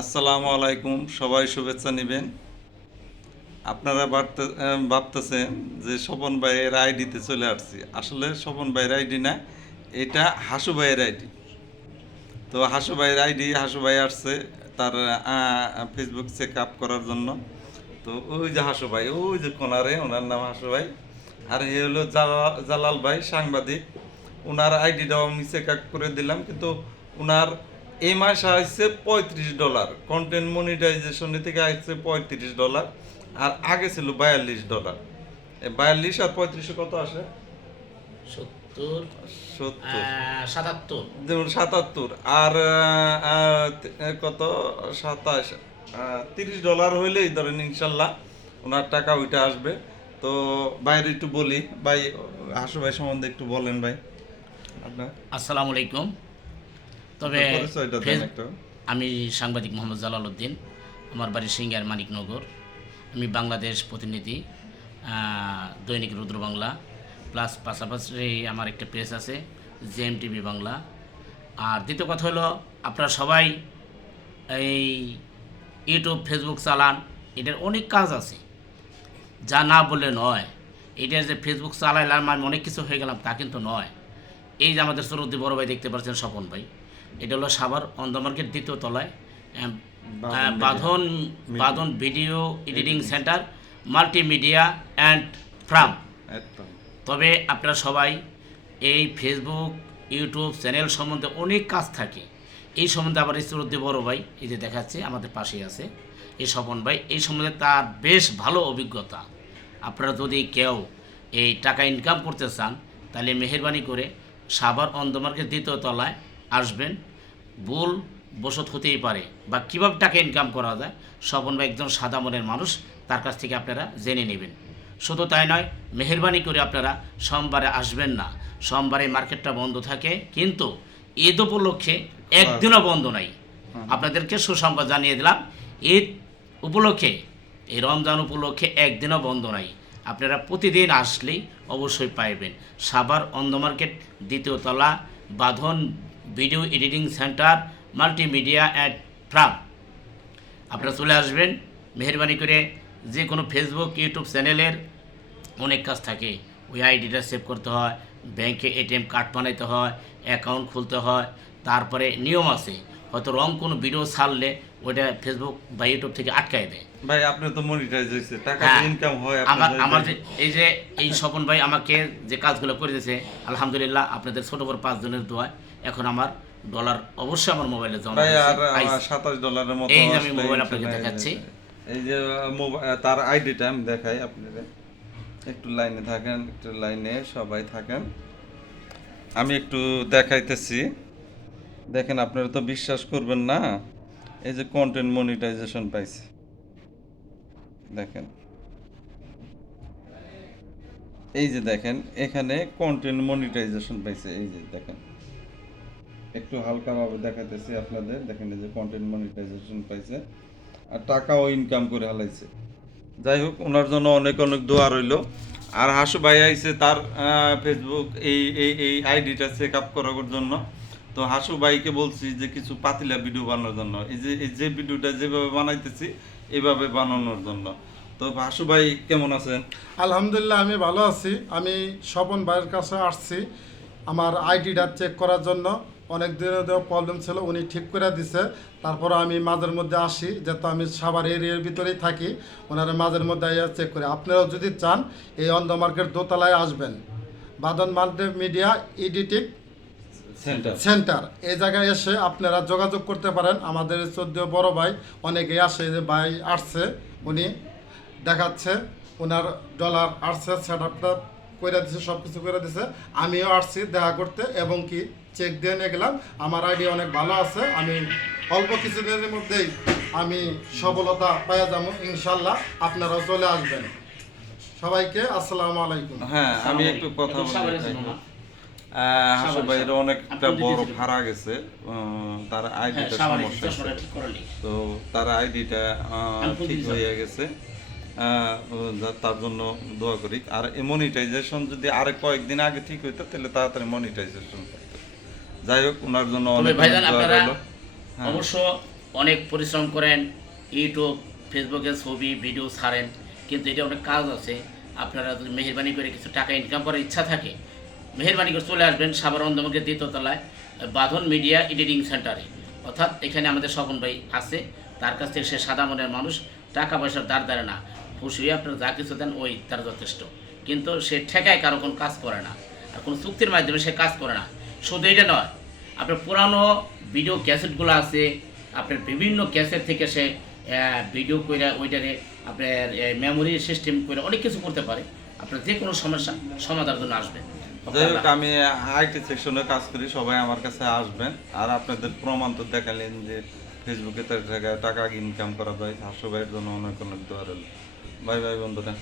আসসালামু আলাইকুম, সবাই শুভেচ্ছা নেবেন। আপনারা ভাবতেছেন যে স্বপন ভাইয়ের আইডিতে চলে আসছি। আসলে স্বপন ভাইয়ের আইডি না, এটা হাসু ভাইয়ের আইডি। তো হাসু ভাইয়ের আইডি, হাসু ভাই আসছে তার ফেসবুক চেক আপ করার জন্য। তো ওই যে হাসু ভাই, ওই যে কোনারে, ওনার নাম হাসু ভাই। আর এ হলো জালা- জালাল ভাই, সাংবাদিক। ওনার আইডিটাও আমি চেক আপ করে দিলাম, কিন্তু ওনার এই মাসে আসছে পঁয়ত্রিশ ডলার। কন্টেন্ট মনিটাইজেশন থেকে আসছে পঁয়ত্রিশ ডলার আর আগে ছিল বায়াল্লিশ ডলার। বায়াল্লিশ আর পঁয়ত্রিশে কত আসে? সত্তর সত্তর। সাতাত্তর। যেমন সাতাত্তর আর কত? সাতাশ। তিরিশ ডলার হইলেই ধরেন ইনশাল্লাহ ওনার টাকা ওইটা আসবে। তো বাইরে একটু বলি ভাই হাসু ভাই সম্বন্ধে একটু বলেন ভাই। আপনার? আসসালামু আলাইকুম। তবে আমি সাংবাদিক মোহাম্মদ জালাল উদ্দিন আমার বাড়ি সিঙ্গার মানিকনগর। আমি বাংলাদেশ প্রতিনিধি দৈনিক রুদ্র বাংলা। প্লাস পাশাপাশি আমার একটা পেজ আছে জেএম টিভি বাংলা। আর দ্বিতীয় কথা হলো আপনারা সবাই এই ইউটিউব ফেসবুক চালান এটার অনেক কাজ আছে। যা না বললে নয় এটা যে ফেসবুক চালাইলাম আমি অনেক কিছু হয়ে গেলাম তা কিন্তু নয়। এই যে আমাদের সরদি বড় ভাই দেখতে পাচ্ছেন স্বপন ভাই এটা হলো সাভার অন্ধ মার্কেট দ্বিতীয় তলায়। Bandhan Bandhan video editing centre multimedia and frame তবে আপনারা সবাই এই ফেসবুক ইউটিউব চ্যানেল সম্বন্ধে অনেক কাজ থাকে। এই সম্বন্ধে আবার ইসরুদ্দি বড় ভাই এই যে দেখাচ্ছে আমাদের পাশেই আছে। এই স্বপন ভাই এই সম্বন্ধে তার বেশ ভালো অভিজ্ঞতা। আপনারা যদি কেউ এই টাকা ইনকাম করতে চান তাহলে মেহরবানি করে সাভার অন্ধমার্কের দ্বিতীয় তলায় আসবেন। ভুল বসত হতেই পারে বা কীভাবে টাকা ইনকাম করা যায় স্বপন বা একজন সাদা মনের মানুষ তার কাছ থেকে আপনারা জেনে নেবেন। শুধু তাই নয় মেহরবানি করে আপনারা সোমবারে আসবেন না। সোমবারে মার্কেটটা বন্ধ থাকে কিন্তু ঈদ উপলক্ষে একদিনও বন্ধ নাই। আপনাদেরকে সুসংবাদ জানিয়ে দিলাম ঈদ উপলক্ষে এই রমজান উপলক্ষে একদিনও বন্ধ নাই। আপনারা প্রতিদিন আসলেই অবশ্যই পাইবেন। সাভার অন্ধ মার্কেট, দ্বিতীয় তলা, Bandhan video editing centre, multimedia and frame আপনারা চলে আসবেন, মেহরবানি করে যে কোনো ফেসবুক ইউটিউব চ্যানেলের অনেক কাজ থাকে। ওই আইডিটা সেভ করতে হয়, ব্যাংকে এটিএম কার্ড বানাইতে হয়, অ্যাকাউন্ট খুলতে হয়, তারপরে নিয়ম আছে। হয়তো রং কোনো ভিডিও ছাড়লে ওইটা ফেসবুক বা ইউটিউব থেকে আটকায় দেয়। ভাই আপনি তো মনিটাইজ হয়েছে। টাকা হ্যাঁ। ইনকাম হয় আমার আমার যে এই যে এই স্বপন ভাই আমাকে যে কাজগুলো করে দিয়েছে আলহামদুলিল্লাহ আপনাদের ছোট বড় পাঁচজনের দোয়ায় এখন আমার ডলার অবশ্যই আমার মোবাইলে জমা ভাই আর হয়েছে। সাতাশ ডলারের মতো এই যে আমি মোবাইল আপনাকে দেখাচ্ছি। এই যে তার আইডিটা আমি দেখাই আপনাদের। একটু লাইনে থাকেন একটু লাইনে সবাই থাকেন। আমি একটু দেখাইতেছি। দেখেন, আপনারা তো বিশ্বাস করবেন না? এই যে কন্টেন্ট মনিটাইজেশন পাইছে। দেখেন। এই যে দেখেন, এখানে কন্টেন্ট মনিটাইজেশন পাইছে। এই যে দেখেন। একটু হালকাভাবে দেখাতেছি আপনাদের। দেখেন, এই যে কন্টেন্ট মনিটাইজেশন পাইছে। আর টাকাও ইনকাম করে হালাইছে। যাই হোক, ওনার জন্য অনেক অনেক দোয়া রইল। আর হাসু ভাই আইছে তার ফেসবুক এই এই এই আইডিটা চেক আপ করার জন্য। তো হাসু ভাইকে বলছি যে কিছু পাতিলা ভিডিও বানানোর জন্য। এই যে এই যে ভিডিওটা যেভাবে বানাইতেছি, এভাবে বানানোর জন্য। তো হাসু ভাই কেমন আছেন? আলহামদুলিল্লাহ, আমি ভালো আছি। আমি স্বপন ভাইয়ের কাছে আসছি। আমার আইডিটা চেক করার জন্য। অনেক দিনের প্রবলেম ছিল, উনি ঠিক করে দিছে। তারপর আমি মাঝের মধ্যে আসি, যেহেতু আমি সাবার এরিয়ার ভিতরেই থাকি, ওনারা মাঝের মধ্যে চেক করে। আপনারাও যদি চান, এই অন্ধ মার্কেট দোতলায় আসবেন। Bandhan multimedia editing centre centre এই জায়গায় এসে আপনারা যোগাযোগ করতে পারেন। আমাদের চোদ্দ বড় ভাই অনেকেই আসে যে ভাই আসছে উনি দেখাচ্ছে ওনার ডলার আসছে সেট আপটা করে দিছে সব কিছু করে দিছে। আমিও আসছি দেখা করতে এবং কি চেক দিয়ে নিয়ে গেলাম। আমার আইডিয়া অনেক ভালো আছে আমি অল্প কিছুদিনের মধ্যেই আমি সফলতা পাওয়া যাব ইনশাল্লাহ আপনারাও চলে আসবেন। সবাইকে আসসালামু আলাইকুম। হ্যাঁ আমি একটু কথা বলি। হাসু ভাইয়ের অনেকটা বড় ভাড়া গেছে তার হ্যাঁ আইডিটা সমস্যা। ঠিক করালি তো তার আইডিটা ঠিক হয়ে গেছে। তার জন্য দোয়া করি। আর মনিটাইজেশন যদি আরে কয়েকদিন আগে ঠিক হইতো তাহলে তাড়াতাড়ি মনিটাইজেশন যাই হোক ওনার জন্য অনেক আপনারা হ্যাঁ। অবশ্য অনেক পরিশ্রম করেন ইউটিউব ফেসবুকে ছবি ভিডিও ছাড়েন কিন্তু এটা অনেক কাজ আছে। আপনারা যদি মেহরবানি করে কিছু টাকা ইনকাম করার ইচ্ছা থাকে মেহরবানি করে চলে আসবেন সাবার অন্দমকে দ্বিতীয়তলায় বাঁধন মিডিয়া এডিটিং সেন্টারে। অর্থাৎ এখানে আমাদের স্বপন ভাই আছে, তার কাছ থেকে সে সাদা মনের মানুষ, টাকা পয়সার দাঁড় দাঁড়ে না। আপনার আপনারা যা কিছু দেন, ওই তার যথেষ্ট। কিন্তু সে ঠেকায় কারও কোনো কাজ করে না। আর কোনো চুক্তির মাধ্যমে সে কাজ করে না। শুধু এটা নয়, আপনার পুরানো ভিডিও ক্যাসেটগুলো আছে, আপনার বিভিন্ন ক্যাসেট থেকে সে ভিডিও করে ওইটারে আপনার মেমোরি সিস্টেম করে অনেক কিছু করতে পারে। আপনার যে কোনো সমস্যা সমাধানের জন্য আসবেন। যাই হোক, আমি আইটি সেকশনে কাজ করি, সবাই আমার কাছে আসবেন। আর আপনাদের প্রমাণ তো দেখালেন যে ফেসবুকে তার জায়গায় টাকা ইনকাম করা যায় হাস্য ভাইয়ের জন্য অনেক অনেক দোয়ার ভাই ভাই, বন্ধুরা।